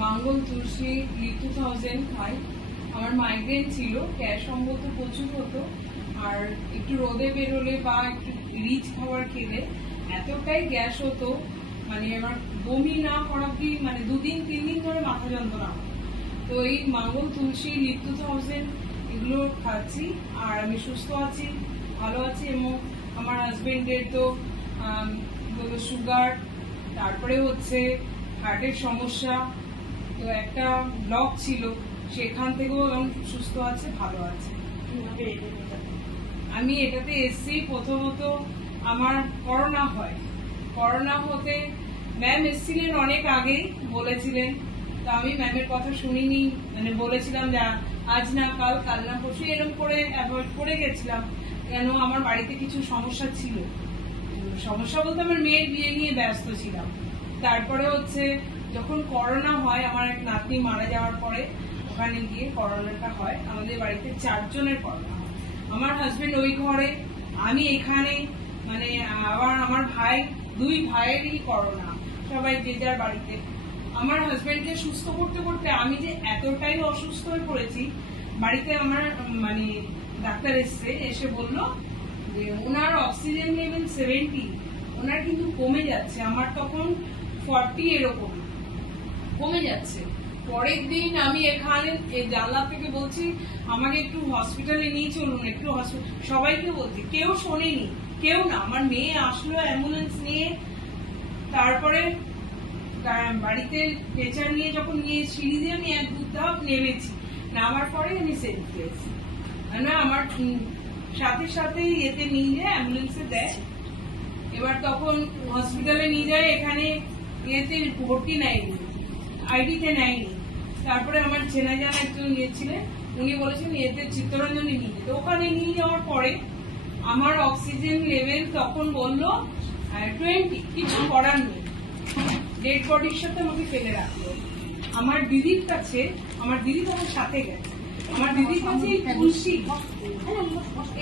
মাঙ্গল তুলসী lip 2000 খাই। আমার migraine ছিল, গ্যাস অম্বল তো প্রচুর হতো, আর একটু রোদে বেরোলে বা একটু রিচ খাবার খেলে এতটাই গ্যাস হতো, মানে আমার বমি না করা কি মানে 2-3 দিন ধরে মাথা যন্ত্রণা হতো। তো এই মাঙ্গল তুলসী লিপ 2000 এগুলো খাচ্ছি, আর আমি সুস্থ আছি, ভালো আছি। এবং আমার হাজবেন্ডের তো সুগার, তারপরে হচ্ছে হার্টের সমস্যা, তো একটা ব্লক ছিল, সেখান থেকেও এখন সুস্থ আছে, ভালো আছে। আমি এটাতে এসছি প্রথমত আমার করোনা হয়, করোনা হতে ম্যাম এসেছিলেন অনেক আগেই, বলেছিলেন, তো আমি ম্যামের কথা শুনিনি, মানে বলেছিলাম যে আজ না কাল, কাল না পরশু, এরকম করে অ্যাভয়েড করে গেছিলাম। কেন আমার বাড়িতে কিছু সমস্যা ছিল, সমস্যা বলতে আমার মেয়ের বিয়ে নিয়ে ব্যস্ত ছিলাম। তারপরে হচ্ছে যখন করোনা হয়, আমার এক নাতনি মারা যাওয়ার পরে ওখানে গিয়ে করোনাটা হয়, আমাদের বাড়িতে 4 জনের করোনা হয়। আমার হাজবেন্ড ওই ঘরে, আমি এখানে, মানে আবার আমার ভাই, 2 ভাইয়েরই করোনা, সবাই যে যার বাড়িতে। আমার হাজবেন্ডকে সুস্থ করতে করতে আমি যে এতটাই অসুস্থ হয়ে পড়েছি, বাড়িতে আমার মানে ডাক্তার এসে বলল যে ওনার অক্সিজেন লেভেল 70, ওনার কিন্তু কমে যাচ্ছে, আমার তখন 40 এরকম কমে যাচ্ছে। পরের দিন আমি এখানে জানলা থেকে বলছি আমাকে একটু হসপিটালে নিয়ে চলুন, একটু সবাইকে বলছি, কেউ শোনেনি, কেউ না। আমার মেয়ে আসলো অ্যাম্বুলেন্স নিয়ে, তারপরে বাড়িতে পেচার নিয়ে যখন নিয়ে সিঁড়ি দিয়ে আমি 1-2 ধাপ নেমেছি, নামার পরে আমি সেন্ট পেয়েছি না, আমার সাথে সাথে এতে নিয়ে যায়, অ্যাম্বুলেন্সে দেয়। এবার তখন হসপিটালে নিয়ে যায়, এখানে এতে ভর্তি নেয়নি, আইডিতে নেয়নি। তারপরে আমার চেনা জানা একজন নিয়েছিলেন, উনি বলেছেন এতে চিত্তরঞ্জনে নিয়ে যেতে। ওখানে নিয়ে যাওয়ার পরে আমার অক্সিজেন লেভেল তখন বললো 20, কিছু করার নেই, ডেড বডির সাথে আমাকে ফেলে রাখলো। আমার দিদির কাছে, আমার দিদি তখন সাথে গেছে, আমার দিদির কাছে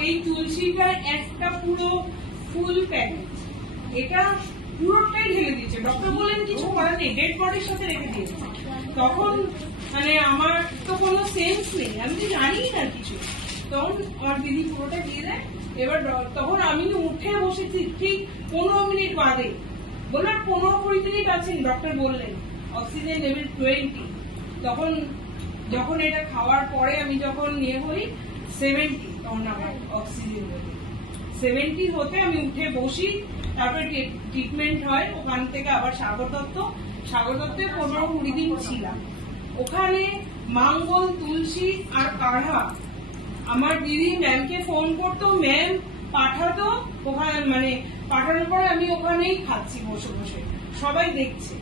এই তুলসীটা একটা পুরো ফুল প্যাকেট, এটা পুরোটাই ঢেলে দিয়েছে। ডক্টর বললেন কিছু করার নেই, ডেড বডির সাথে রেখে দিয়েছে। তখন মানে আমার তো কোনো সেন্স নেই, আমি তো জানি না কিছু। তখন আমার দিদি পুরোটা দিয়ে দেয়। এবার তখন আমি উঠে বসেছি, ঠিক 15 মিনিট বাদে বললাম 15-20 মিনিট আছেন, ডক্টর বললেন অক্সিজেন লেভেল 20। তখন যখন এটা খাওয়ার পরে আমি যখন নিয়ে হই 70, তখন আমার অক্সিজেন লেভেল 70 হতে আমি উঠে বসি। তারপরে ট্রিটমেন্ট হয়, ওখান থেকে আবার সাগর দত্তে 15-20 দিন ছিলাম। ওখানে মাঙ্গল তুলসী আর কাঢ়া, আমার দিদি ম্যামকে ফোন করতো, ম্যাম পাঠাতো ওখানে, মানে পাঠানোর পরে আমি ওখানেই খাচ্ছি বসে বসে, সবাই দেখছে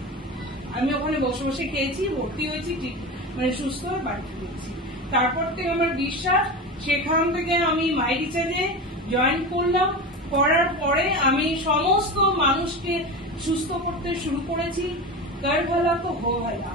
আমি ওখানে বসে বসে খেয়েছি, ভর্তি হয়েছি, ঠিক মানে সুস্থ হয়ে বাড়িতে ফিরছি। তারপর থেকে আমার বিশ্বাস, সেখান থেকে আমি মাই রিচার্জে জয়েন করলাম, করার পরে আমি সমস্ত মানুষকে সুস্থ করতে শুরু করেছি। কার ভালা তো হো ভালা।